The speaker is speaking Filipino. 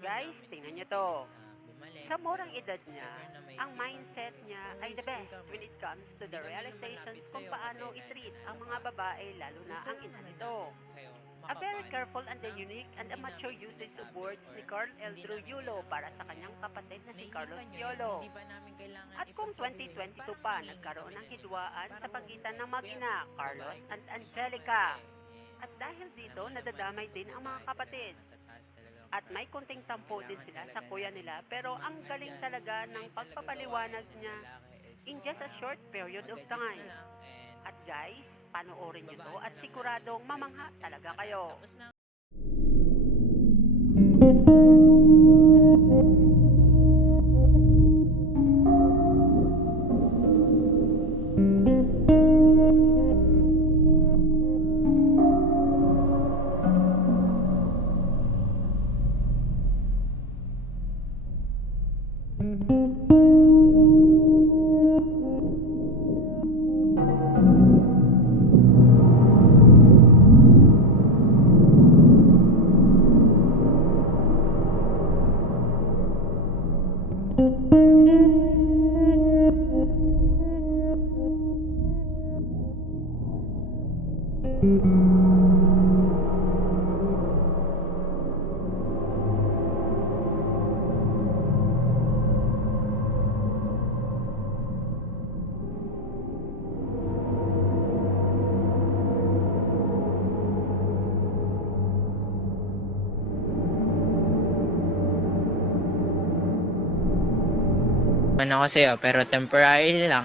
Guys, namin tingnan na niyo 'to. bumalik Sa pero murang edad niya, ever na may ang sitwasyon mindset na niya ay the nag-i-school best kami, when it comes to hindi the kami realizations lumalapit kung sa'yo kasi paano kahit i-treat ang kailan mga babae lalo na gusto ang lang ina naman nito. namin kayo A very makapag careful and the na unique and a hindi mature namin usage of sinasabi words or ni Carl hindi Eldro namin Yulo kailangan para sa sabihin. kanyang kapatid na si Carlos Naisipan nyo yun, Piolo. hindi ba namin kailangan At kung ipagsabi yun? 2022 Parang pa nangingi nagkaroon kami ng ng iba. hidwaan sa Parang, pagitan ng kuya, mag-ina, Carlos babae and kasi si mama Angelica. At dahil alam dito, mo naman nadadamay kapag din ang mga babae talaga kapatid. matataas talaga ang At may pride. konting tampo din Kailangan sila sa talaga kuya namin nila pero ang galing mag-adjust. talaga ng Ngayon talaga gawain pagpapaliwanag ng niya lalaki is in just a parang short period of mag-adjust na time. lang and At guys, panoorin nyo to babaan at na lang natin siguradong yung pride mamangha natin talaga para kayo. tapos na. Ano ko sa'yo, pero temporary lang.